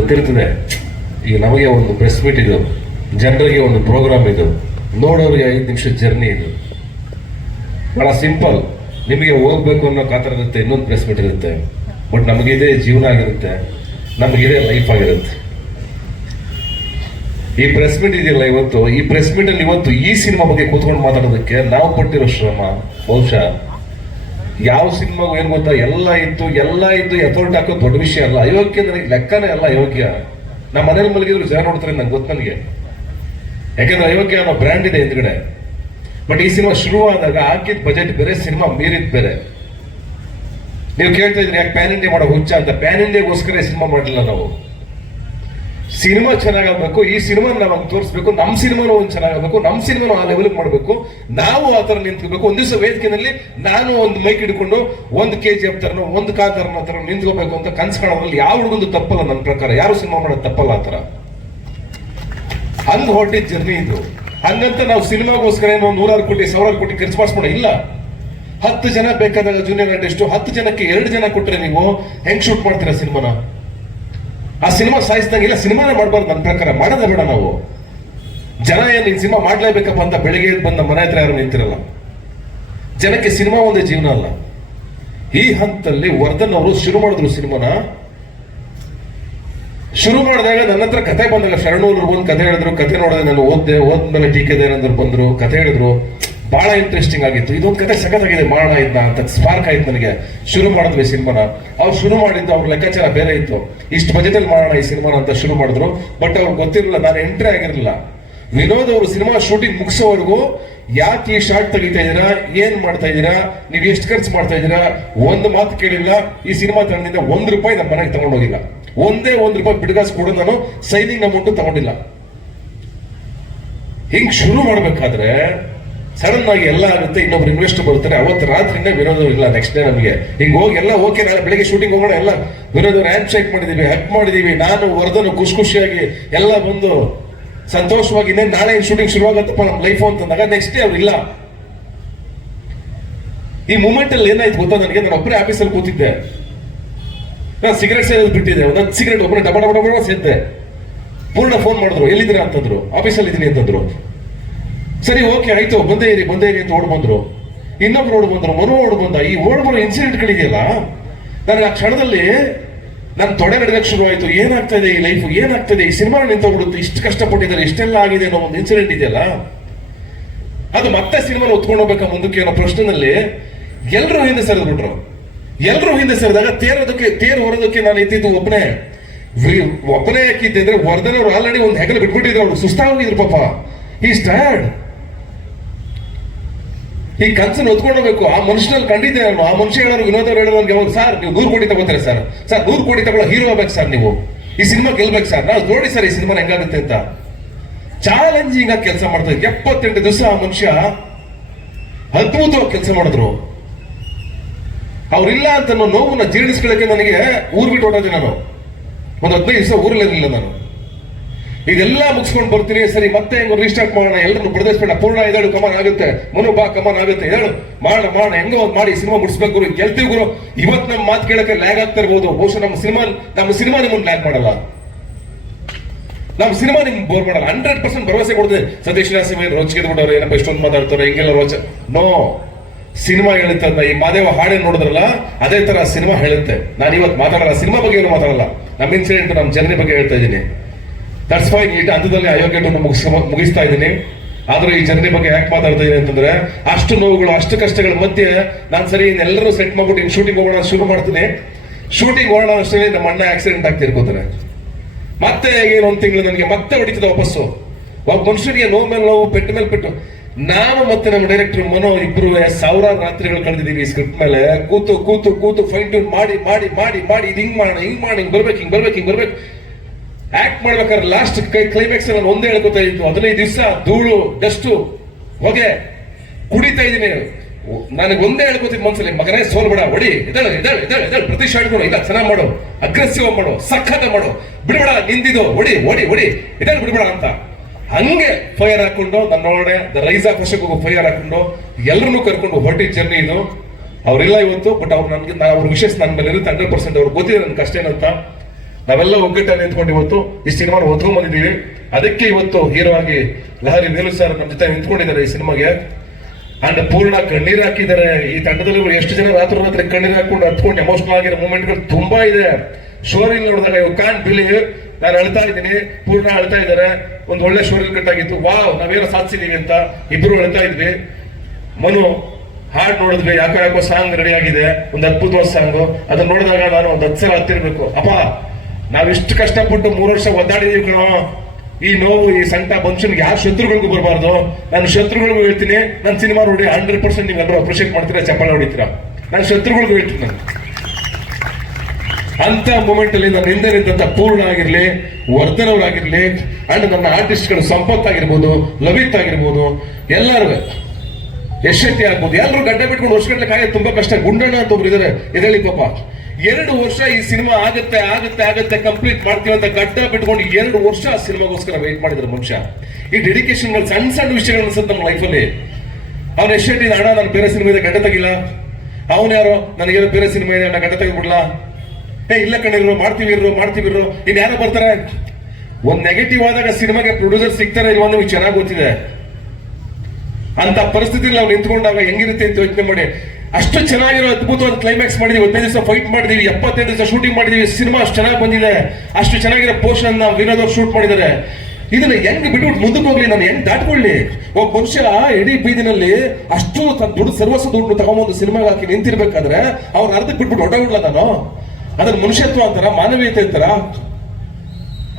ಗೊತ್ತಿರ್ತದೆ. ಈಗ ನಮಗೆ ಒಂದು ಪ್ರೆಸ್ ಮೀಟ್ ಇದು. ಜನರಿಗೆ ಒಂದು ಪ್ರೋಗ್ರಾಮ್ ಇದು. ನೋಡೋರಿಗೆ ಐದು ನಿಮಿಷದ ಜರ್ನಿ ಇದು. ಬಹಳ ಸಿಂಪಲ್ ನಿಮಗೆ ಹೋಗ್ಬೇಕು ಅನ್ನೋ ಕಾತರ ಇರುತ್ತೆ, ಇನ್ನೊಂದು ಪ್ರೆಸ್ ಮೀಟ್ ಇರುತ್ತೆ. ಬಟ್ ನಮಗಿದೇ ಜೀವನ ಆಗಿರುತ್ತೆ. ನಮಗಿದೇ ಲೈಫ್ ಆಗಿರುತ್ತೆ. ಈ ಪ್ರೆಸ್ ಮೀಟ್ ಇದೆಯಲ್ಲ ಇವತ್ತು? ಈ ಪ್ರೆಸ್ ಮೀಟ್ ಅಲ್ಲಿ ಇವತ್ತು ಈ ಸಿನಿಮಾ ಬಗ್ಗೆ ಕೂತ್ಕೊಂಡು ಮಾತಾಡೋದಕ್ಕೆ ನಾವು ಪಟ್ಟಿರೋ ಶ್ರಮ, ಬಹುಶಃ ಯಾವ ಸಿನಿಮಾಗೂ ಏನು ಗೊತ್ತಾ? ಎಲ್ಲ ಇತ್ತು ಎಲ್ಲ ಇತ್ತು ಎಫರ್ಟ್ ಹಾಕೋ ದೊಡ್ಡ ವಿಷಯ ಅಲ್ಲ. ಅಯೋಗ್ಯ ನನಗೆ ಲೆಕ್ಕನೇ ಅಲ್ಲ ಅಯೋಗ್ಯ. ನಮ್ಮ ಮನೇಲಿ ಮಲಗಿದ್ರು ಜನ ನೋಡ್ತಾರೆ ನಂಗೆ ಗೊತ್ತು ನನಗೆ. ಯಾಕೆಂದ್ರೆ ಅಯೋಗ್ಯ ಅನ್ನೋ ಬ್ರ್ಯಾಂಡ್ ಇದೆ ಹಿಂದ್ಗಡೆ. ಬಟ್ ಈ ಸಿನಿಮಾ ಶುರುವಾದಾಗ ಹಾಕಿದ ಬಜೆಟ್ ಬೇರೆ, ಸಿನಿಮಾ ಮೀರಿದ್ ಬೇರೆ. ನೀವು ಕೇಳ್ತಾ ಇದ್ರಿ ಯಾಕೆ ಪ್ಯಾನ್ ಇಂಡಿಯಾ ಮಾಡೋ ಹುಚ್ಚ ಅಂತ? ಪ್ಯಾನ್ ಇಂಡಿಯಾಗೋಸ್ಕರ ಸಿನಿಮಾ ಮಾಡಲಿಲ್ಲ ನಾವು. ಸಿನಿಮಾ ಚೆನ್ನಾಗಾಗಬೇಕು, ಈ ಸಿನಿಮಾ ನಾವು ಹಂಗೆ ತೋರಿಸ್ಬೇಕು ನಮ್ಮ ಸಿನಿಮಾನು ಒಂದು ಚೆನ್ನಾಗಬೇಕು ನಮ್ಮ ಸಿನಿಮಾನು ಆ ಲೆವೆಲ್ ಮಾಡಬೇಕು. ನಾವು ಆ ಥರ ನಿಂತ್ಕೋಬೇಕು ಒಂದು ದಿವಸ ವೇದಿಕೆನಲ್ಲಿ ನಾನು ಒಂದು ಮೈಕ್ ಹಿಡ್ಕೊಂಡು ಒಂದು ಕೆ ಜಿ ಎಫ್ ತರನು ಒಂದು ಕಾಂತಾರನ ಥರ ನಿಂತ್ಕೋಬೇಕು ಅಂತ ಕನಸು ಕಾಣೋದ್ರಲ್ಲಿ ಯಾವ ಹುಡುಗೊಂದು ತಪ್ಪಲ್ಲ ನನ್ನ ಪ್ರಕಾರ. ಯಾರು ಸಿನಿಮಾ ಮಾಡೋದು ತಪ್ಪಲ್ಲ ಆ ಥರ. ಹಂಗೆ ಹೊರಟಿದ್ದ ಜರ್ನಿ ಇದು. ಹಂಗಂತ ನಾವು ಸಿನಿಮಾಗೋಸ್ಕರ ಏನೋ ನೂರಾರು ಕೋಟಿ, ಸಾವಿರಾರು ಕೋಟಿ ಖರ್ಚು ಮಾಡಿಸ್ಬೋಣ ಇಲ್ಲ. ಹತ್ತು ಜನ ಬೇಕಾದಾಗ ಜೂನಿಯರ್ ಆರ್ಟಿಸ್ಟ್ ಹತ್ತು ಜನಕ್ಕೆ ಎರಡು ಜನ ಕೊಟ್ಟರೆ ನೀವು ಹೆಂಗ್ ಶೂಟ್ ಮಾಡ್ತೀರಾ ಸಿನಿಮಾನ? ಆ ಸಿನಿಮಾ ಸಾಯಿಸ್ದಂಗಿಲ್ಲ ಸಿನಿಮಾನೇ ಮಾಡ್ಬಾರ್ದು ನನ್ನ ಪ್ರಕಾರ. ಮಾಡೋದೇ ಬೇಡ ನಾವು. ಜನ ಏನು ಈ ಸಿನಿಮಾ ಮಾಡಲೇಬೇಕಪ್ಪ ಅಂತ ಬೆಳಿಗ್ಗೆ ಬಂದ ಮನೆ ಹತ್ರ ಯಾರು ನಿಂತಿರಲ್ಲ. ಜನಕ್ಕೆ ಸಿನಿಮಾ ಒಂದೇ ಜೀವನ ಅಲ್ಲ. ಈ ಹಂತದಲ್ಲಿ ವರ್ಧನ್ ಅವರು ಶುರು ಮಾಡಿದ್ರು ಸಿನಿಮಾನ. ಶುರು ಮಾಡಿದಾಗ ನನ್ನ ಹತ್ರ ಕತೆ ಬಂದಾಗ ಶರಣೂರು ಬಂದು ಕತೆ ಹೇಳಿದ್ರು, ಕತೆ ನೋಡಿದೆ ನಾನು ಓದ್ದೆ, ಓದ್ಮೇಲೆ ಮೇಲೆ ಕೆ ದೇವೇಂದ್ರ ಬಂದ್ರು, ಕತೆ ಹೇಳಿದ್ರು. ಬಹಳ ಇಂಟ್ರೆಸ್ಟಿಂಗ್ ಆಗಿತ್ತು. ಇದೊಂದು ಕತೆ ಸಖತ್ತಾಗಿದೆ ಮಾಡೋಣ ಇದನ್ನ ಅಂತ ಸ್ಪಾರ್ಕ್ ಆಯ್ತು ನನಗೆ. ಶುರು ಮಾಡಿದ್ವಿ ಸಿನಿಮಾನ. ಅವ್ರು ಶುರು ಮಾಡಿದ್ದು ಅವ್ರ ಲೆಕ್ಕಾಚಾರ ಬೇರೆ ಇತ್ತು. ಇಷ್ಟು ಬಜೆಟಲ್ಲಿ ಮಾಡೋಣ ಈ ಸಿನಿಮಾನ ಅಂತ ಶುರು ಮಾಡಿದ್ರು. ಬಟ್ ಅವ್ರಿಗೆ ಗೊತ್ತಿರಲಿಲ್ಲ, ನಾನು ಎಂಟ್ರಿ ಆಗಿರಲಿಲ್ಲ. ವಿನೋದ್ ಅವರು ಸಿನಿಮಾ ಶೂಟಿಂಗ್ ಮುಗಿಸೋವರೆಗೂ ಯಾಕೆ ಈ ಶಾರ್ಟ್ ತೆಗಿತಾ ಇದೀರಾ ಏನ್ ಮಾಡ್ತಾ ಇದೀರಾ ನೀವು ಎಷ್ಟು ಖರ್ಚು ಮಾಡ್ತಾ ಇದೀರಾ ಒಂದು ಮಾತು ಕೇಳಿಲ್ಲ. ಈ ಸಿನಿಮಾ ತಂಡದಿಂದ ಒಂದು ರೂಪಾಯಿ ನಮ್ಮ ಮನೆಗೆ ತಗೊಂಡೋಗಿಲ್ಲ. ಒಂದೇ ಒಂದು ರೂಪಾಯಿ ಬಿಡ್ಗಾಸ್ ಕೂಡ ನಾನು ಸೈನಿಂಗ್ ಅಮೌಂಟ್ ತಗೊಂಡಿಲ್ಲ. ಹಿಂಗ್ ಶುರು ಮಾಡ್ಬೇಕಾದ್ರೆ ಸಡನ್ ಆಗಿ ಎಲ್ಲ ಆಗುತ್ತೆ, ಇನ್ನೊಬ್ರು ಇನ್ವೆಸ್ಟ್ ಬರ್ತಾರೆ, ಅವತ್ತು ರಾತ್ರಿನೇ ವಿನೋದ್ ಇಲ್ಲ ನೆಕ್ಸ್ಟ್ ಡೇ ನಮಗೆ. ಈಗ ಹೋಗಿ ಎಲ್ಲ ಓಕೆ ನಾಳೆ ಬೆಳಿಗ್ಗೆ ಶೂಟಿಂಗ್ ಹೋಗೋಣ, ಎಲ್ಲ ವಿನೋದ್ ಅವ್ರು ಹ್ಯಾಂಡ್ ಶೇಕ್ ಮಾಡಿದೀವಿ ಹಕ್ ಮಾಡಿದೀವಿ, ನಾನು ವರ್ಧನು ಖುಷಿ ಖುಷಿಯಾಗಿ ಎಲ್ಲ ಬಂದು ಸಂತೋಷವಾಗಿ ಇನ್ನೇನು ನಾಳೆ ಶೂಟಿಂಗ್ ಶುರುವಾಗತ್ತಪ್ಪ ನಮ್ಮ ಲೈಫ್ ಅಂತಂದಾಗ ನೆಕ್ಸ್ಟ್ ಡೇ ಅವ್ರು ಇಲ್ಲ. ಈ ಮೂಮೆಂಟ್ ಅಲ್ಲಿ ಏನಾಯ್ತು ಗೊತ್ತಾ ನನಗೆ? ನಾನು ಒಬ್ಬರೇ ಆಫೀಸಲ್ಲಿ ಕೂತಿದ್ದೆ. ನಾನು ಸಿಗರೆಟ್ ಸೇರೋದು ಬಿಟ್ಟಿದ್ದೆ. ಒಂದು ಸಿಗರೇಟ್ ಒಬ್ಬನೇ ಡಬ ಡಬ ಡಬ ಪೂರ್ಣ ಫೋನ್ ಮಾಡಿದ್ರು, ಎಲ್ಲಿದ್ದೀರಾ ಅಂತಂದ್ರು ಆಫೀಸಲ್ಲಿ ಇದ್ದೀನಿ ಅಂತಂದ್ರು. ಸರಿ, ಓಕೆ, ಆಯ್ತು, ಬಂದೇ ಇರಿ ಬಂದೇ ಇರಿ ಅಂತ ಓಡ್ ಬಂದ್ರು. ಇನ್ನೊಬ್ರು ಓಡ್ ಬಂದ್ರು ಮನು ಓಡ್ ಬಂದ. ಈ ಓಡ್ ಬರೋ ಇನ್ಸಿಡೆಂಟ್ಗಳಿದೆಯಲ್ಲ ನನಗೆ ಆ ಕ್ಷಣದಲ್ಲಿ ನನ್ನ ತೊಡೆ ನಡೆದಕ್ಕೆ ಶುರು ಆಯ್ತು ಏನಾಗ್ತಾ ಇದೆ ಈ ಲೈಫ್ ಏನಾಗ್ತದೆ ಈ ಸಿನಿಮಾ ನಿಂತೋಗ್ಬಿಡುತ್ತೆ ಇಷ್ಟು ಕಷ್ಟಪಟ್ಟಿದ್ದಾರೆ, ಇಷ್ಟೆಲ್ಲ ಆಗಿದೆ ಅನ್ನೋ ಒಂದು ಇನ್ಸಿಡೆಂಟ್ ಇದೆಯಲ್ಲ, ಅದು ಮತ್ತೆ ಸಿನಿಮಾನ ಒತ್ಕೊಂಡು ಹೋಗ್ಬೇಕಾ ಮುಂದಕ್ಕೆ ಅನ್ನೋ ಪ್ರಶ್ನೆನಲ್ಲಿ ಎಲ್ಲರೂ ಹಿಂದೆ ಸರಿದ್ಬಿಟ್ರು. ಎಲ್ಲರೂ ಹಿಂದೆ ಸರಿದಾಗ ತೇರೋದಕ್ಕೆ, ತೇರು ಹೊರೋದಕ್ಕೆ ನಾನು ಇದ್ದಿದ್ದು ಒಬ್ಬನೇ. ಒಬ್ಬನೇ ಯಾಕಿದ್ದೆ ಅಂದ್ರೆ ವರ್ಧನ್ ಆಲ್ರೆಡಿ ಒಂದು ಹೆಗಲು ಬಿಟ್ಬಿಟ್ಟಿದ್ರು. ಅವ್ರು ಸುಸ್ತಾಗಿದ್ರು ಪಾಪ. ಈ ಸ್ಟ್ಯಾಡ್ ಈ ಕನ್ಸನ್ನು ಒತ್ಕೊಂಡೋಗ್ಬೇಕು ಆ ಮನುಷ್ಯನಲ್ಲಿ ಕಂಡಿದ್ದೆ ನಾನು ಆ ಮನುಷ್ಯ ಹೇಳೋರು ವಿನೋದ ಹೇಳೋರು ಯಾವಾಗ ಸರ್, ನೀವು ನೂರು ಕೋಟಿ ತಗೋತಾರೆ ಸರ್? ಸರ್, ನೂರು ಕೋಟಿ ತಗೊಳ್ಳೋ ಹೀರೋ ಆಗ್ಬೇಕು ಸರ್ ನೀವು. ಈ ಸಿನಿಮಾ ಗೆಲ್ಬೇಕು ಸರ್. ನಾವು ನೋಡಿ ಸರ್ ಈ ಸಿನಿಮಾ ಹೆಂಗಾಗುತ್ತೆ ಅಂತ. ಚಾಲೆಂಜಿಂಗ್ ಆಗಿ ಕೆಲಸ ಮಾಡ್ತಾ ಇದ್ದೆ. ಎಪ್ಪತ್ತೆಂಟು ದಿವಸ ಆ ಮನುಷ್ಯ ಅದ್ಭುತವಾಗಿ ಕೆಲಸ ಮಾಡಿದ್ರು. ಅವ್ರಿಲ್ಲ ಅಂತ ನೋವನ್ನ ಜೀರ್ಣಿಸ್ಕೊಳ್ಳಕ್ಕೆ ನನಗೆ ಊರ್ ಬಿಟ್ಟು ಹೊರಟೆ ನಾನು. ಒಂದು ಹದಿನೈದು ದಿವಸ ಊರಲ್ಲಿರಲಿಲ್ಲ ನಾನು. ಇದೆಲ್ಲ ಮುಗಿಸ್ಕೊಂಡು ಬರ್ತೀನಿ ಸರಿ, ಮತ್ತೆ ಹೆಂಗೋ ರೀಸ್ಟಾರ್ಟ್ ಮಾಡೋಣ. ಎಲ್ಲರನ್ನು ಬಿಡದಿಸ್ಬೇಡ ಪೂರ್ಣ ಇದಾಳು ಕಮಾನ್ ಆಗುತ್ತೆ. ಮನು ಬಾ ಕಮಾನ್ ಆಗುತ್ತೆ. ಹೇಳು. ಮಾಡೋಣ ಮಾಡೋಣ. ಹೆಂಗೋ ಒಂದು ಮಾಡಿ ಸಿನಿಮಾ ಮುಗಿಸ್ಬೇಕು ಗುರು. ಗೆಲ್ತೀವಿ ಗುರು. ಇವತ್ತು ನಮ್ಮ ಮಾತು ಕೇಳಕ್ಕೆ ಲ್ಯಾಗ್ ಆಗ್ತಾ ಇರ್ಬೋದು. ಬಹುಶಃ ನಮ್ಮ ಸಿನಿಮಾ ನಮ್ಮ ಸಿನಿಮಾ ನಿಮ್ಮನ್ನು ಲ್ಯಾಗ್ ಮಾಡಲ್ಲ. ನಮ್ಮ ಸಿನಿಮಾ ನಿಮ್ಗೆ ಬೋರ್ ಮಾಡಲ್ಲ. ಹಂಡ್ರೆಡ್ ಪರ್ಸೆಂಟ್ ಭರವಸೆ ಕೊಡ್ತದೆ. ಸತೀಶ್ ರಾಸಿಮೇನ್ ರೋಚಿಗೆ ಬಿಡೋರು ಏನಪ್ಪ ಇಷ್ಟೊಂದು ಮಾತಾಡ್ತಾರೆ, ಹೆಂಗೆಲ್ಲ ರೋಚ? ನೋ ಸಿನಿಮಾ ಹೇಳುತ್ತೆ ಈ ಮಾದೇವ ಹಾಡೇನ್ ನೋಡಿದ್ರಲ್ಲ, ಅದೇ ತರ ಸಿನಿಮಾ ಹೇಳುತ್ತೆ. ನಾನು ಇವತ್ತು ಮಾತಾಡಲ್ಲ. ಸಿನಿಮಾ ಬಗ್ಗೆ ಏನು ಮಾತಾಡಲ್ಲ. ನಮ್ಮ ಇನ್ಸಿಡೆಂಟ್ ನಮ್ಮ ಜನರ ಬಗ್ಗೆ ಹೇಳ್ತಾ ಇದ್ದೀನಿ. ದಟ್ಸ್ ಫೈನ್ ಈ ಹಂತದಲ್ಲಿ ಅಯೋಗ್ಯವನ್ನು ಮುಗಿಸ್ ಮುಗಿಸ್ತಾ ಇದ್ದೀನಿ. ಆದ್ರೆ ಈ ಜನರ ಬಗ್ಗೆ ಯಾಕೆ ಮಾತಾಡ್ತಾ ಇದ್ದೀನಿ ಅಂತಂದ್ರೆ, ಅಷ್ಟು ನೋವುಗಳು, ಅಷ್ಟು ಕಷ್ಟಗಳ ಮಧ್ಯೆ ನಾನು ಸರಿ ಎಲ್ಲರೂ ಸೆಟ್ ಮಾಡ್ಬಿಟ್ಟು ಶೂಟಿಂಗ್ ಹೋಗೋಣ ಶುರು ಮಾಡ್ತೀನಿ. ಶೂಟಿಂಗ್ ಹೋಗೋಣ ಅಷ್ಟೇ ನಮ್ಮ ಅಣ್ಣ ಆಕ್ಸಿಡೆಂಟ್ ಆಗ್ತಾ ಇರ್ಕೋತಾರೆ. ಮತ್ತೆ ಏನು ಒಂದು ತಿಂಗಳು ನನಗೆ ಮತ್ತೆ ಹೊಡಿತದೆ ವಾಪಸ್ಸು. ಒಬ್ಬ ಮನುಷ್ಯನಿಗೆ ನೋವು ಮೇಲೆ ನೋವು, ಪೆಟ್ಟು ಮೇಲೆ ಪೆಟ್ಟು. ನಾನು ಮತ್ತೆ ನಮ್ಮ ಡೈರೆಕ್ಟರ್ ಮನೋ ಇಬ್ರು ಸಾವಿರಾರು ರಾತ್ರಿಗಳು ಕಳೆದಿದ್ದೀವಿ ಈ ಸ್ಕ್ರಿಪ್ಟ್ ಮೇಲೆ. ಕೂತು ಕೂತು ಕೂತು ಫೈನ್ ಟ್ಯೂನ್ ಮಾಡಿ ಮಾಡಿ ಮಾಡಿ ಮಾಡಿ, ಇದು ಹಿಂಗ್ ಮಾಡೋಣ, ಹಿಂಗ್ ಮಾಡಿ ಹಿಂಗ್ ಬರ್ಬೇಕು ಹಿಂಗ್ ಬರ್ಬೇಕು ಹಿಂಗ್ ಬರ್ಬೇಕು. ಆಕ್ಟ್ ಮಾಡ್ಬೇಕಾದ್ರೆ ಲಾಸ್ಟ್ ಕೈ ಕ್ಲೈಮ್ಯಾಕ್ಸ್ ನಾನು ಒಂದೇ ಹೇಳ್ಕೊತಾ ಇತ್ತು ಹದಿನೈದು ದಿವಸ ಧೂಳು ಡಸ್ಟು ಹೊಗೆ ಕುಡಿತಾ ಇದ್ದೀನಿ. ನನಗೆ ಒಂದೇ ಹೇಳ್ಕೊತಿದ್ ಮನ್ಸಲ್ಲಿ, ಮಗನೇ ಸೋಲ್ಬೇಡ ಹೊಡಿ ಇದ್ದಾಳೆ ಇದ್ದಾಳೆ ಇದ್ದಾಳೆ ಇದ್ದಾಳೆ ಪ್ರತಿ ಶಾಟ್ ಕೊಡು, ಇಲ್ಲ, ಚೆನ್ನಾಗಿ ಮಾಡು ಅಗ್ರೆಸಿವ್ ಮಾಡು ಸಖತ ಮಾಡು, ಬಿಡ್ಬೇಡ ನಿಂದಿದು ಹೊಡಿ ಹೊಡಿ ಹೊಡಿ ಇದ್ದಾಳೆ ಬಿಡ್ಬೇಡ ಅಂತ. ಹಂಗೆ ಫೈರ್ ಹಾಕೊಂಡು, ನನ್ನೊಳಗಡೆ ರೈಸ್ ಆಫ್ ಫೈರ್ ಹಾಕೊಂಡು ಎಲ್ಲರನ್ನೂ ಕರ್ಕೊಂಡು ಹೊರಟಿ ಜರ್ನಿ ಇದು. ಅವರಿಲ್ಲ ಇವತ್ತು ಬಟ್ ಅವ್ರು ನನಗೆ ಅವ್ರ ವಿಶೇಷ ನನ್ನ ಮೇಲೆ ಇರುತ್ತೆ ಹಂಡ್ರೆಡ್ ಪರ್ಸೆಂಟ್ ಅವ್ರು ಗೊತ್ತಿದೆ ನನ್ನ ಕಷ್ಟ ಏನಂತ ನಾವೆಲ್ಲ ಒಗ್ಗಟ್ಟಾಗಿ ನಿಂತ್ಕೊಂಡು ಇವತ್ತು ಈ ಸಿನಿಮಾನ ಓದ್ಕೊಂಡ್ ಬಂದಿದ್ದೀವಿ ಅದಕ್ಕೆ ಇವತ್ತು ಹೀರೋ ಆಗಿ ಲಹರಿ ವೇಲು ಸರ್ ನಮ್ಮ ಜೊತೆ ನಿಂತ್ಕೊಂಡಿದ್ದಾರೆ ಈ ಸಿನಿಮಾಗೆ. ಅಂಡ್ ಪೂರ್ಣ ಕಣ್ಣೀರು ಹಾಕಿದ್ದಾರೆ. ಈ ತಂಡದಲ್ಲಿ ಎಷ್ಟು ಜನ ರಾತ್ರಿ ರಾತ್ರಿ ಕಣ್ಣೀರು ಹಾಕೊಂಡು ಹತ್ಕೊಂಡು ಎಮೋಷನಲ್ ಆಗಿರೋ ಮೂಮೆಂಟ್ಗಳು ತುಂಬಾ ಇದೆ. ಶೋರಿಲ್ ನೋಡಿದಾಗ ಯು ಕಾನ್ ಬಿಲೀವ್ ನಾನು ಅಳ್ತಾ ಇದ್ದೀನಿ. ಪೂರ್ಣ ಅಳ್ತಾ ಇದ್ದಾರೆ. ಒಂದು ಒಳ್ಳೆ ಶೋರಿಲ್ ಕಟ್ಟಾಗಿತ್ತು ವಾವ್, ನಾವೇನೋ ಸಾಧಿಸಿದೀವಿ ಅಂತ ಇಬ್ರು ಅಳ್ತಾ ಇದ್ವಿ. ಮನು, ಹಾಡ್ ನೋಡಿದ್ವಿ. ಯಾಕೋ ಯಾಕೋ ಸಾಂಗ್ ರೆಡಿ ಆಗಿದೆ. ಒಂದು ಅದ್ಭುತವಾದ ಸಾಂಗ್ ಅದನ್ನ ನೋಡಿದಾಗ ನಾನು ಒಂದು ಹತ್ತು ಸಲ ಹತ್ತಿರ್ಬೇಕು. ಅಪ್ಪ ನಾವಿಷ್ಟು ಕಷ್ಟಪಟ್ಟು ಮೂರು ವರ್ಷ ಒದ್ದಾಡಿದೀವಿ ಕಣೋ. ಈ ನೋವು, ಈ ಸಂಕಟ ಮನುಷ್ಯನ್ಗೆ ಯಾರು ಶತ್ರುಗಳಿಗೂ ಬರಬಾರ್ದು. ನಾನು ಶತ್ರುಗಳಿಗೂ ಹೇಳ್ತೀನಿ ನನ್ನ ಸಿನಿಮಾ ನೋಡಿ ಹಂಡ್ರೆಡ್ ಪರ್ಸೆಂಟ್ ನೀವೆಲ್ಲರೂ ಅಪ್ರಿಷಿಯೇಟ್ ಮಾಡ್ತೀರಾ ಚಪ್ಪಾಳ ಹೊಡಿತೀರಾ? ನಾನು ಶತ್ರುಗಳಿಗೂ ಹೇಳ್ತೀನಿ ನಾನು. ಅಂತ ಮೂಮೆಂಟ್ ಅಲ್ಲಿ ನನ್ನ ಹಿಂದೆ ನಿಂತ ಪೂರ್ಣ ಆಗಿರ್ಲಿ ವರ್ಧನ್ ಅವರಾಗಿರ್ಲಿ ಅಂಡ್ ನನ್ನ ಆರ್ಟಿಸ್ಟ್ಗಳು ಸಂಪತ್ ಆಗಿರ್ಬೋದು ಲವಿತ್ ಆಗಿರ್ಬೋದು ಎಲ್ಲರೂ ಯಶಸ್ವಿ ಆಗ್ಬೋದು ಎಲ್ಲರೂ ಗಡ್ಡೆ ಬಿಟ್ಕೊಂಡು ವರ್ಷಗಟ್ಟಲೆ ಕಾಯೋದು ತುಂಬಾ ಕಷ್ಟ. ಗುಂಡಣ್ಣ ಅಂತ ಒಬ್ರು ಇದಾರೆ ಇದರಲ್ಲಿ ಪಾಪ. ಎರಡು ವರ್ಷ ಈ ಸಿನಿಮಾ ಆಗುತ್ತೆ ಆಗುತ್ತೆ ಆಗುತ್ತೆ ಕಂಪ್ಲೀಟ್ ಮಾಡ್ತೀವಿ ಅಂತ ಗಡ್ಡ ಬಿಟ್ಕೊಂಡು ಎರಡು ವರ್ಷ ಆ ಸಿನಿಮಾಗೋಸ್ಕರ ವೆಯ್ಟ್ ಮಾಡಿದ್ರು ಮನುಷ್ಯ. ಈ ಡೆಡಿಕೇಶನ್ ಸಣ್ಣ ಸಣ್ಣ ವಿಷಯಗಳು ಅನ್ಸುತ್ತೆ ನಮ್ಮ ಲೈಫಲ್ಲಿ ಅವ್ನು ಎಷ್ಟೇಟಿ ಹಣ ನಾನು ಬೇರೆ ಸಿನಿಮಾ ಇದೆ ಗಡ್ಡ ತೆಗಿಲ್ಲ. ಅವನು ಯಾರೋ ನನಗೇನೋ ಬೇರೆ ಸಿನಿಮಾ ಇದೆ, ಅಣ್ಣ ಗಡ್ಡ ತೆಗಿಬಿಡ್ಲಾ ಏ, ಇಲ್ಲ ಕಣಿರು ಮಾಡ್ತೀವಿ ಇರು ಮಾಡ್ತೀವಿ ಇರು ಇನ್ ಯಾರೋ ಬರ್ತಾರೆ. ಒಂದ್ ನೆಗೆಟಿವ್ ಆದಾಗ ಸಿನಿಮಾಗೆ ಪ್ರೊಡ್ಯೂಸರ್ ಸಿಗ್ತಾರೆ ಇಲ್ವಾ ನಿಮ್ಗೆ ಚೆನ್ನಾಗಿ ಗೊತ್ತಿದೆ. ಅಂತ ಪರಿಸ್ಥಿತಿಯಲ್ಲಿ ನಾವು ನಿಂತ್ಕೊಂಡಾಗ ಹೆಂಗಿರುತ್ತೆ ಅಂತ ಯೋಚನೆ ಮಾಡಿ. ಅಷ್ಟು ಚೆನ್ನಾಗಿರೋ ಅದ್ಭುತವಾದ ಕ್ಲೈಮ್ಯಾಕ್ಸ್ ಮಾಡಿದೀವಿ. ಹದಿನೈದು ದಿವಸ ಫೈಟ್ ಮಾಡಿದೀವಿ ಎಪ್ಪತ್ತೈದು ದಿವಸ ಶೂಟಿಂಗ್ ಮಾಡಿದೀವಿ. ಸಿನಿಮಾ ಅಷ್ಟು ಚೆನ್ನಾಗಿ ಬಂದಿದೆ. ಅಷ್ಟು ಚೆನ್ನಾಗಿರೋ ಪೋರ್ಷನ್ ವಿನೋದ್ ಅವ್ರು ಶೂಟ್ ಮಾಡಿದ್ದಾರೆ. ಇದನ್ನ ಹೆಂಗ್ ಬಿಟ್ಬಿಟ್ಟು ಮುಂದಕ್ಕೆ ಹೋಗ್ಲಿ ನಾನು ಹೆಂಗ್ ದಾಟ್ಕೊಳ್ಳಿ? ಒಬ್ಬ ಮನುಷ್ಯ ಇಡೀ ಬೀದಿನಲ್ಲಿ ಅಷ್ಟು ದುಡ್ಡು, ಸರ್ವಸ್ವ ದುಡ್ಡು ತಗೊಂಬಂದು ಸಿನಿಮಾಗೆ ಹಾಕಿ ನಿಂತಿರ್ಬೇಕಾದ್ರೆ ಅವ್ರ ಅರ್ಧಕ್ಕೆ ಬಿಟ್ಬಿಟ್ಟು ಹೊಟ್ಟೋಗ್ಬಿಡ್ಲ ನಾನು ಅದನ್ನ ಮನುಷ್ಯತ್ವ ಅಂತಾರ, ಮಾನವೀಯತೆ ಅಂತಾರ?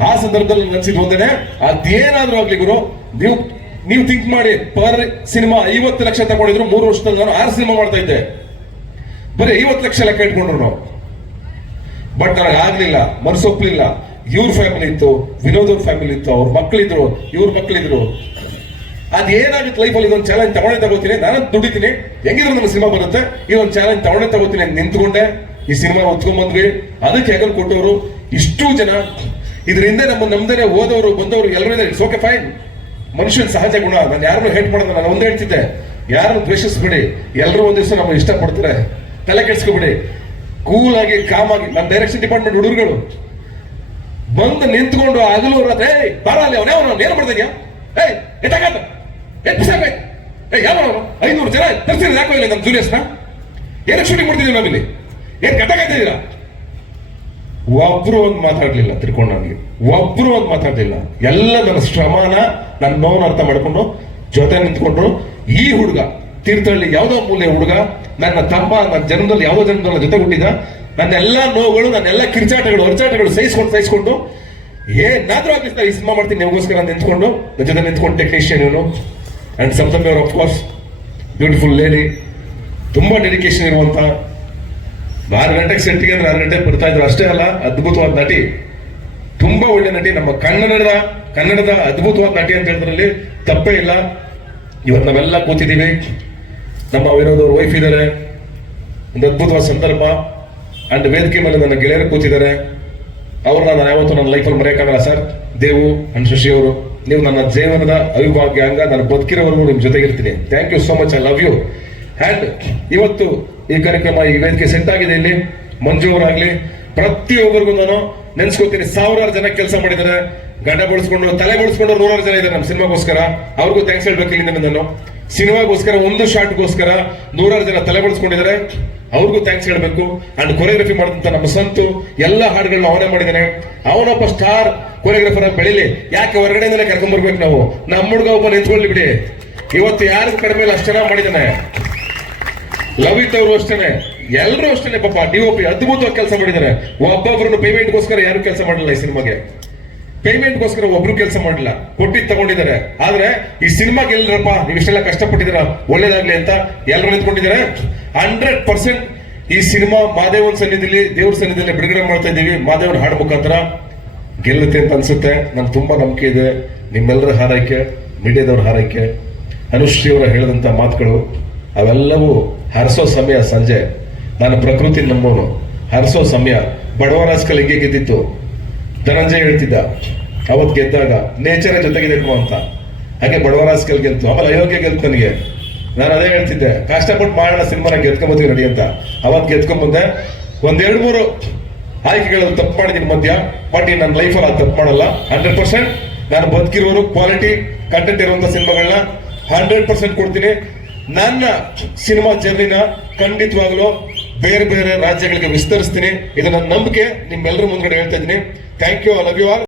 ಆ ಸಂದರ್ಭದಲ್ಲಿ ಹೋದೇನೆ ಒಂದೇನೆ, ಅದೇನಾದ್ರೂ ಆಗ್ಲಿ ಗುರು, ನೀವು ನೀವು ಥಿಂಕ್ ಮಾಡಿ ಪರ್ ಸಿನಿಮಾ ಐವತ್ತು ಲಕ್ಷ ತಗೊಂಡಿದ್ರು ಮೂರು ವರ್ಷದಲ್ಲಿ ನಾನು ಆರು ಸಿನಿಮಾ ಮಾಡ್ತಾ ಇದ್ದೆ. ಬರೀ ಐವತ್ತು ಲಕ್ಷ ಲೆಕ್ಕ ಇಟ್ಕೊಂಡ್ರು ನಾವು. ಬಟ್ ನನಗೆ ಆಗ್ಲಿಲ್ಲ ಮನಸ್ಸೊಪ್ಲಿಲ್ಲ ಇವ್ರ ಫ್ಯಾಮಿಲಿ ಇತ್ತು, ವಿನೋದ್ ಫ್ಯಾಮಿಲಿ ಇತ್ತು, ಅವ್ರ ಮಕ್ಕಳಿದ್ರು ಇವ್ರ ಮಕ್ಕಳಿದ್ರು ಅದೇನಾಗುತ್ತೆ ಲೈಫಲ್ಲಿ ಇದೊಂದು ಚಾಲೆಂಜ್ ತಗೊಂಡೇ ತಗೋತೀನಿ ನಾನು ದುಡಿತೀನಿ. ಹೆಂಗಿದ್ರು ನಮ್ಮ ಸಿನಿಮಾ ಬರುತ್ತೆ? ಈ ಒಂದು ಚಾಲೆಂಜ್ ತಗೊಂಡೇ ತಗೋತೀನಿ ಅಂತ ನಿಂತ್ಕೊಂಡೆ. ಈ ಸಿನಿಮಾ ಹೊತ್ಕೊಂಡ್ ಬಂದ್ವಿ ಅದಕ್ಕೆ ಹೆಗಲ್ ಕೊಟ್ಟವರು. ಇಷ್ಟು ಜನ. ಇದರಿಂದ ನಮ್ಮ ನಮ್ದೇನೆ ಓದೋರು ಬಂದವರು, ಎಲ್ಲರೂ ಇಟ್ಸ್ ಓಕೆ ಫೈನ್ ಮನುಷ್ಯನ ಸಹಜ ಗುಣ, ನಾನು ಯಾರನ್ನು ಹೇಟ್ ಮಾಡೋದು ನಾನು ಒಂದೇ ಹೇಳ್ತಿದ್ದೆ. ಯಾರನ್ನು ದ್ವೇಷಿಸ್ಬಿಡಿ ಎಲ್ಲರೂ ಒಂದು ದಿವಸ ಇಷ್ಟ ಇಷ್ಟಪಡ್ತಾರೆ. ತಲೆ ಕೆಡಿಸ್ಕೊಬಿಡಿ. ಕೂಲ್ ಆಗಿ ಕಾಮ್ ಆಗಿ ನಮ್ಮ ಡೈರೆಕ್ಷನ್ ಡಿಪಾರ್ಟ್ಮೆಂಟ್ ಹುಡುಗರುಗಳು. ಬಂದು ನಿಂತ್ಕೊಂಡು ಆಗಲೂ ಏಯ್, ಬಾರ ಅವನೇ ಅವನು ಏನು ಮಾಡ್ತಾ ಇದೆಯಾ ಏಯ್ ಎತ್ತಾಗಾತ ಏ ಬಿಸಾಕಾಯ್ತು ಏ ಯಾವ ಐನೂರು ಜನ ತರ್ಸಿದ್ರೆ ಯಾಕೋ ಇಲ್ಲ ನಮ್ಮ ಜೂನಿಯರ್ಸ್ನ ಏನಕ್ಕೆ ಶೂಟಿಂಗ್ ಮಾಡ್ತಿದ್ದೀವಿ ನಾವಿಲ್ಲಿ? ಏನ್ ಕಟ್ಟಾಗಾಯ್ತಿದ್ದೀರಾ ಒಬ್ರು ಒಂದು ಮಾತಾಡಲಿಲ್ಲ ತ್ರಿಕೋಣಲ್ಲಿ ಒಬ್ರು ಒಂದು ಮಾತಾಡಲಿಲ್ಲ. ಎಲ್ಲ ನನ್ನ ಶ್ರಮನ ನನ್ನ ನೋವನ್ನ ಅರ್ಥ ಮಾಡಿಕೊಂಡು ಜೊತೆ ನಿಂತ್ಕೊಂಡ್ರು. ಈ ಹುಡುಗ, ತೀರ್ಥಹಳ್ಳಿ ಯಾವುದೋ ಮೂಲೆ ಹುಡುಗ, ನನ್ನ ತಮ್ಮ, ನನ್ನ ಜನ್ಮದಲ್ಲಿ ಯಾವ ಜನ್ಮದಲ್ಲಿ ಜೊತೆ ಹುಟ್ಟಿದ ನನ್ನ ಎಲ್ಲಾ ನೋವುಗಳು, ನನ್ನೆಲ್ಲ ಕಿರ್ಚಾಟಗಳು, ಹೊರಚಾಟಗಳು ಸಹಿಸ್ಕೊಂಡು ಸಹಿಸ್ಕೊಂಡು ಏನಾದ್ರೂ ಆಗ್ಲಿ ಸರ್ ಈ ಸಿನಿಮಾ ಮಾಡ್ತೀನಿ ನಿಮಗೋಸ್ಕರ ನಿಂತ್ಕೊಂಡು, ನನ್ನ ಜೊತೆ ನಿಂತ್ಕೊಂಡು ಟೆಕ್ನಿಷಿಯನ್ ಇವನು. ಅಂಡ್ ಸಮತಮ್ಮಿ ಆಫ್ ಕೋರ್ಸ್ ಬ್ಯೂಟಿಫುಲ್ ಲೇಡಿ ತುಂಬಾ ಡೆಡಿಕೇಶನ್ ಇರುವಂತ ಆರು ಗಂಟೆಗೆ ಸೆಂಟಿಗೆ ಅಂದ್ರೆ ಆರು ಗಂಟೆಗೆ ಬರ್ತಾ ಇದ್ರು. ಅಷ್ಟೇ ಅಲ್ಲ, ಅದ್ಭುತವಾದ ನಟಿ. ತುಂಬಾ ಒಳ್ಳೆ ನಟಿ. ನಮ್ಮ ಕನ್ನಡದ ಕನ್ನಡದ ಅದ್ಭುತವಾದ ನಟಿ ಅಂತ ಹೇಳಿದ್ರಲ್ಲಿ ತಪ್ಪೇ ಇಲ್ಲ. ಇವತ್ತು ನಾವೆಲ್ಲ ಕೂತಿದ್ದೀವಿ. ನಮ್ಮ ವಿರೋಧ ವೈಫ್ ಇದ್ದಾರೆ ಒಂದು ಅದ್ಭುತವಾದ ಸಂದರ್ಭ. ಅಂಡ್ ವೇದಿಕೆ ಮೇಲೆ ನನ್ನ ಗೆಳೆಯರು ಕೂತಿದ್ದಾರೆ. ಅವ್ರನ್ನ ನಾನು ಯಾವತ್ತೂ ನನ್ನ ಲೈಫಲ್ಲಿ ಮರೆಯಕ್ಕಾಗಲ್ಲ ಸರ್. ದೇವು ಅಂಡ್ ಶಶಿ ಅವರು. ನೀವು ನನ್ನ ಜೀವನದ ಅವಿಭಾಗ್ಯ ಅಂಗ. ನಾನು ಬದುಕಿರೋವರೆಗೂ ನಿಮ್ ಜೊತೆಗಿರ್ತೀನಿ. Thank you so much I love you and ಇವತ್ತು ಈ ಕಾರ್ಯಕ್ರಮ ಈ ವೇದಿಕೆ ಸೆಟ್ ಆಗಿದೆ ಇಲ್ಲಿ. ಮಂಜು ಅವರಾಗ್ಲಿ, ಪ್ರತಿಯೊಬ್ಬರಿಗೂ ನಾನು ನೆನ್ಸ್ಕೊತೀನಿ, ಸಾವಿರಾರು ಜನ ಕೆಲಸ ಮಾಡಿದ್ದಾರೆ. ಗಂಡ ಬಳಸ್ಕೊಂಡು ತಲೆ ಬಳಸ್ಕೊಂಡು ನೂರಾರು ಜನ ಇದ್ದಾರೆ ನಮ್ಮ ಸಿನಿಮಾಗೋಸ್ಕರ. ಅವ್ರಿಗೂ ಥ್ಯಾಂಕ್ಸ್ ಹೇಳ್ಬೇಕು ಇಲ್ಲಿಂದ ನಾನು ಸಿನಿಮಾಗೋಸ್ಕರ ಒಂದು ಶಾರ್ಟ್ಗೋಸ್ಕರ ನೂರಾರು ಜನ ತಲೆ ಬಳಸ್ಕೊಂಡಿದ್ದಾರೆ ಅವ್ರಿಗೂ ಥ್ಯಾಂಕ್ಸ್ ಹೇಳಬೇಕು. ಅಂಡ್ ಕೊರಿಯೋಗ್ರಫಿ ಮಾಡಿದಂತ ನಮ್ಮ ಸಂತು, ಎಲ್ಲ ಹಾಡುಗಳನ್ನ ಅವನೇ ಮಾಡಿದ್ದಾನೆ. ಅವನೊಬ್ಬ ಸ್ಟಾರ್ ಕೊರಿಯೋಗ್ರಫರ್ ಬೆಳಿಲಿ. ಯಾಕೆ ಹೊರಗಡೆಯಿಂದಲೇ ಕರ್ಕೊಂಡ್ ಬರ್ಬೇಕು ನಾವು? ನಮ್ಮ ಹುಡುಗ ಒಬ್ಬ ನಿಂತ್ಕೊಳ್ಳಿ ಬಿಡಿ. ಇವತ್ತು ಯಾರು ಕಡಿಮೆ ಅಷ್ಟು ಚೆನ್ನಾಗಿ ಮಾಡಿದ್ದಾನೆ. ಲವಿತ್ ಅವರು ಅಷ್ಟೇನೆ. ಎಲ್ಲರೂ ಅಷ್ಟೇನೆ ಪಾಪ. ಡಿಒಪಿ ಅದ್ಭುತವಾಗಿ ಕೆಲಸ ಮಾಡಿದ್ದಾರೆ ಒಬ್ಬೊಬ್ರು ಪೇಮೆಂಟ್ಗೋಸ್ಕರ ಯಾರು ಕೆಲಸ ಮಾಡಲಿಲ್ಲ ಈ ಸಿನಿಮಾಗೆ. ಪೇಮೆಂಟ್ಗೋಸ್ಕರ ಒಬ್ರು ಕೆಲಸ ಮಾಡಿಲ್ಲ ಕೊಟ್ಟಿದ್ ತಗೊಂಡಿದ್ದಾರೆ. ಆದ್ರೆ ಈ ಸಿನಿಮಾ ಗೆಲ್ಲರಪ್ಪ ನೀವು ಇಷ್ಟೆಲ್ಲ ಕಷ್ಟಪಟ್ಟಿದ್ದೀರಾ? ಒಳ್ಳೇದಾಗ್ಲಿ ಅಂತ ಎಲ್ಲರೂ ನಿಂತ್ಕೊಂಡಿದ್ದಾರೆ. ಹಂಡ್ರೆಡ್ ಪರ್ಸೆಂಟ್ ಈ ಸಿನಿಮಾ ಮಾದೇವನ್ ಸನ್ನಿಧಿಲಿ, ದೇವ್ರ ಸನ್ನಿಧಿಲಿ ಬಿಡುಗಡೆ ಮಾಡ್ತಾ ಇದ್ದೀವಿ. ಮಾದೇವನ ಹಾಡು ಮುಖಾಂತರ ಗೆಲ್ಲುತ್ತೆ ಅಂತ ಅನ್ಸುತ್ತೆ. ನಮ್ಗೆ ತುಂಬಾ ನಂಬಿಕೆ ಇದೆ. ನಿಮ್ಮೆಲ್ಲರ ಹಾರೈಕೆ, ಮೀಡಿಯಾದವ್ರ ಹಾರೈಕೆ, ಅನುಶ್ರೀ ಅವರ ಹೇಳಿದಂತ ಮಾತುಗಳು ಅವೆಲ್ಲವೂ ಹರಿಸೋ ಸಮಯ ಸಂಜೆ. ನಾನು ಪ್ರಕೃತಿ ನಂಬೋನು ಹರಿಸೋ ಸಮಯ ಬಡವರಾಸ್ಕಲ್ ಹಿಂಗೆ ಗೆದ್ದಿತ್ತು. ಧನಂಜಯ ಹೇಳ್ತಿದ್ದ ಅವತ್ತು ಗೆದ್ದಾಗ ನೇಚರ್ ಜೊತೆಗಿದೆ ಕಣೋ ಅಂತ. ಹಾಗೆ ಬಡವರಾಸ್ಕಲ್ ಗೆಲ್ತು. ಆಮೇಲೆ ಅಯೋಗ್ಯ ಗೆಲ್ತು ನನಗೆ. ನಾನು ಅದೇ ಹೇಳ್ತಿದ್ದೆ, ಕಷ್ಟಪಟ್ಟು ಮಾಡೋಣ ಸಿನಿಮಾನ ಗೆದ್ಕೊಂಬತ್ತೀವಿ ರೆಡಿ ಅಂತ. ಅವತ್ ಗೆದ್ಕೊಂಬಂದೆ ಒಂದೆರಡು ಮೂರು ಆಯ್ಕೆಗಳಲ್ಲಿ ತಪ್ಪು ಮಾಡಿದ್ದೀನಿ ಮಧ್ಯ. ಬಟ್ ನನ್ನ ಲೈಫಲ್ಲಿ ಅದು ತಪ್ಪು ಮಾಡಲ್ಲ. ಹಂಡ್ರೆಡ್ ಪರ್ಸೆಂಟ್ ನಾನು ಬದುಕಿರೋರು, ಕ್ವಾಲಿಟಿ ಕಂಟೆಂಟ್ ಇರುವಂತ ಸಿನಿಮಾಗಳನ್ನ ಹಂಡ್ರೆಡ್ ಪರ್ಸೆಂಟ್ ಕೊಡ್ತೀನಿ. ನನ್ನ ಸಿನಿಮಾ ಜರ್ನಿನ ಖಂಡಿತವಾಗ್ಲೂ ಬೇರೆ ಬೇರೆ ರಾಜ್ಯಗಳಿಗೆ ವಿಸ್ತರಿಸ್ತೀನಿ. ಇದು ನನ್ನ ನಂಬಿಕೆ ನಿಮ್ಮೆಲ್ಲರ ಮುಂದ್ಗಡೆ ಹೇಳ್ತಾ ಇದ್ದೀನಿ. Thank you love you all